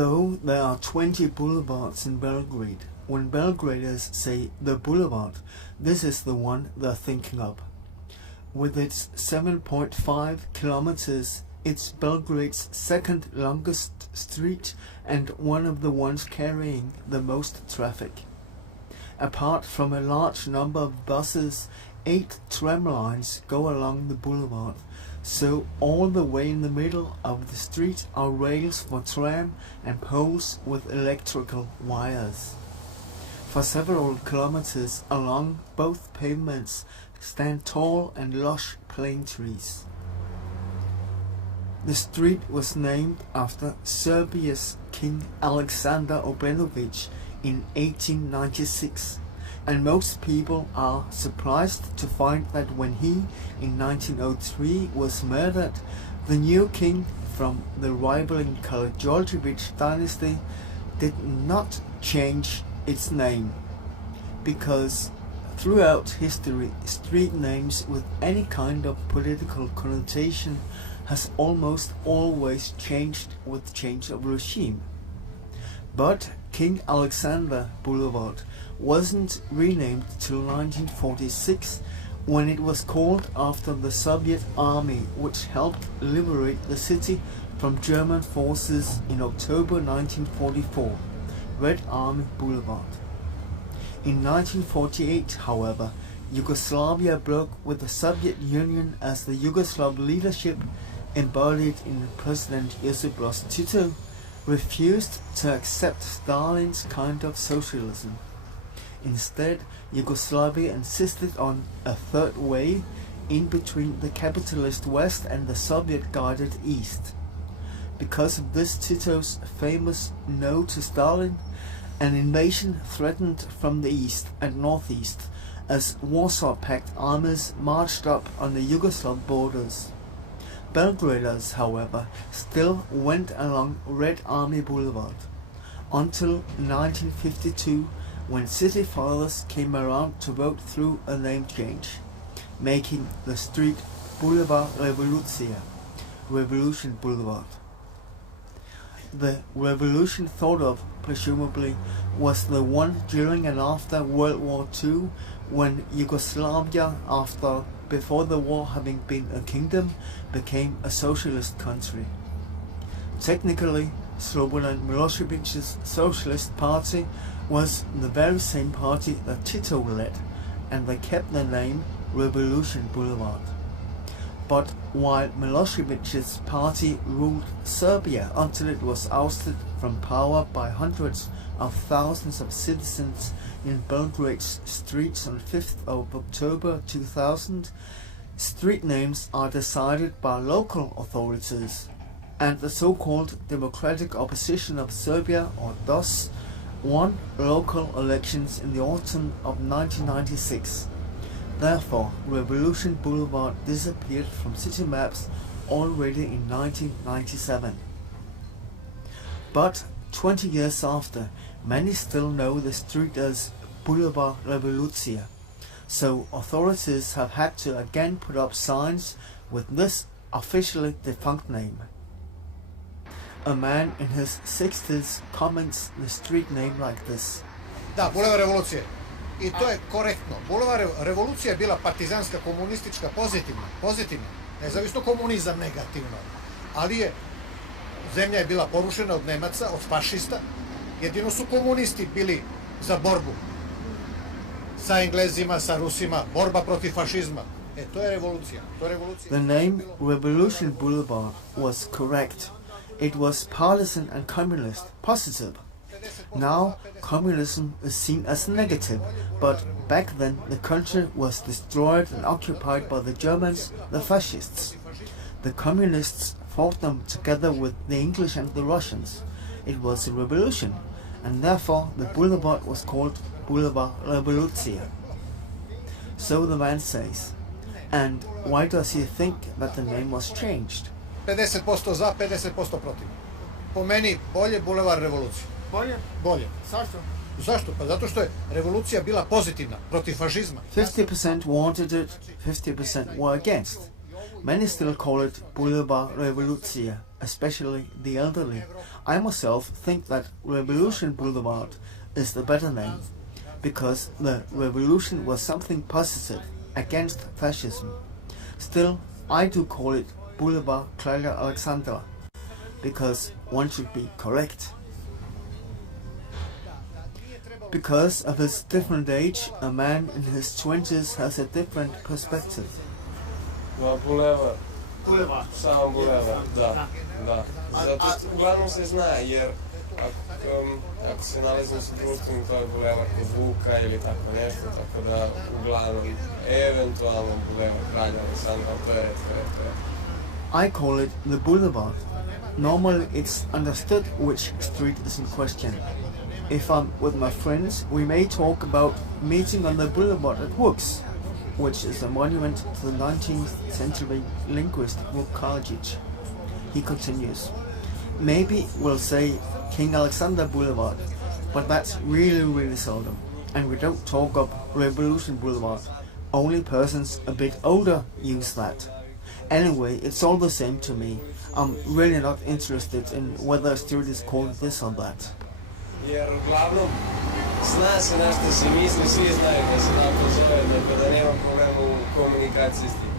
Though there are 20 boulevards in Belgrade, when Belgraders say the Boulevard, this is the one they're thinking of. With its 7.5 kilometers, it's Belgrade's second longest street and one of the ones carrying the most traffic. Apart from a large number of buses, 8 tram lines go along the boulevard, so all the way in the middle of the street are rails for tram and poles with electrical wires. For several kilometers along both pavements stand tall and lush plane trees. The street was named after Serbia's King Aleksandar in 1896, and most people are surprised to find that when he, in 1903, was murdered, the new king from the rivaling Karađorđević dynasty did not change its name, because throughout history, street names with any kind of political connotation has almost always changed with change of regime. But King Aleksandar Boulevard wasn't renamed till 1946, when it was called after the Soviet army which helped liberate the city from German forces in October 1944, Red Army Boulevard. In 1948, however, Yugoslavia broke with the Soviet Union as the Yugoslav leadership, embodied in President Josip Broz Tito, refused to accept Stalin's kind of socialism. Instead, Yugoslavia insisted on a third way in between the capitalist West and the Soviet-guided East. Because of this, Tito's famous no to Stalin, an invasion threatened from the east and northeast as Warsaw Pact armies marched up on the Yugoslav borders. Belgraders, however, still went along Red Army Boulevard until 1952, when city fathers came around to vote through a name change, making the street Boulevard Revolucija, Revolution Boulevard. The revolution thought of, presumably, was the one during and after World War II, when Yugoslavia, before the war having been a kingdom, became a socialist country. Technically, Slobodan Milosevic's Socialist Party was the very same party that Tito led, and they kept the name Revolution Boulevard. But while Milosevic's party ruled Serbia until it was ousted from power by hundreds of thousands of citizens in Belgrade's streets on 5th of October 2000, street names are decided by local authorities, and the so-called Democratic Opposition of Serbia, or DOS, won local elections in the autumn of 1996. Therefore, Revolution Boulevard disappeared from city maps already in 1997. But 20 years after, many still know the street as Boulevard Revolucija, so authorities have had to again put up signs with this officially defunct name. A man in his 60s comments the street name like this. Da, Boulevard Revolucije. I to je korektno. Bulevar Revolucija je bila partizanska, komunistička, pozitivna. Nezavisno komunizam negativno. Ali zemlja je bila porušena od Nemaca, od fašista. Jedino su komunisti bili za borbu. Sa Englezima, sa Rusima, borba protiv fašizma. To je revolucija. The name Revolution Boulevard was correct. It was partisan and communist, positive. Now, communism is seen as negative, but back then the country was destroyed and occupied by the Germans, the fascists. The communists fought them together with the English and the Russians. It was a revolution, and therefore the boulevard was called Boulevard Revolucija. So the man says. And why does he think that the name was changed? 50% za, 50% protiv. Po meni bolje Bulevar Revolucije. Bolje. Zašto? Zašto? Pa zato što je revolucija bila pozitivna, protiv fašizma. 50% wanted it, 50% were against. Many still call it Boulevard Revolucija, especially the elderly. I myself think that Revolution Boulevard is the better name, because the revolution was something positive against fascism. Still, I do call it Bulevar Kralja Aleksandra, because one should be correct. Because of his different age, a man in his 20s has a different perspective. Boulevard. Boulevard. Samo Boulevard, da. Zato što uglavnom se zna, jer ako se nalazimo sa društvom, to je Bulevar kod Vuka ili tako nešto, tako da uglavnom, eventualno Bulevar Kralja Aleksandra, to je retko. I call it the Boulevard. Normally it's understood which street is in question. If I'm with my friends, we may talk about meeting on the boulevard at Works, which is a monument to the 19th century linguist Vukajic. He continues, maybe we'll say King Alexander Boulevard, but that's really seldom, and we don't talk of Revolution Boulevard. Only persons a bit older use that. Anyway, it's all the same to me. I'm really not interested in whether a street is called this or that. Jer uglavnom zna se na što se misli, svi znaju da se tako zove, tako da nema problema u komunikaciji s tim.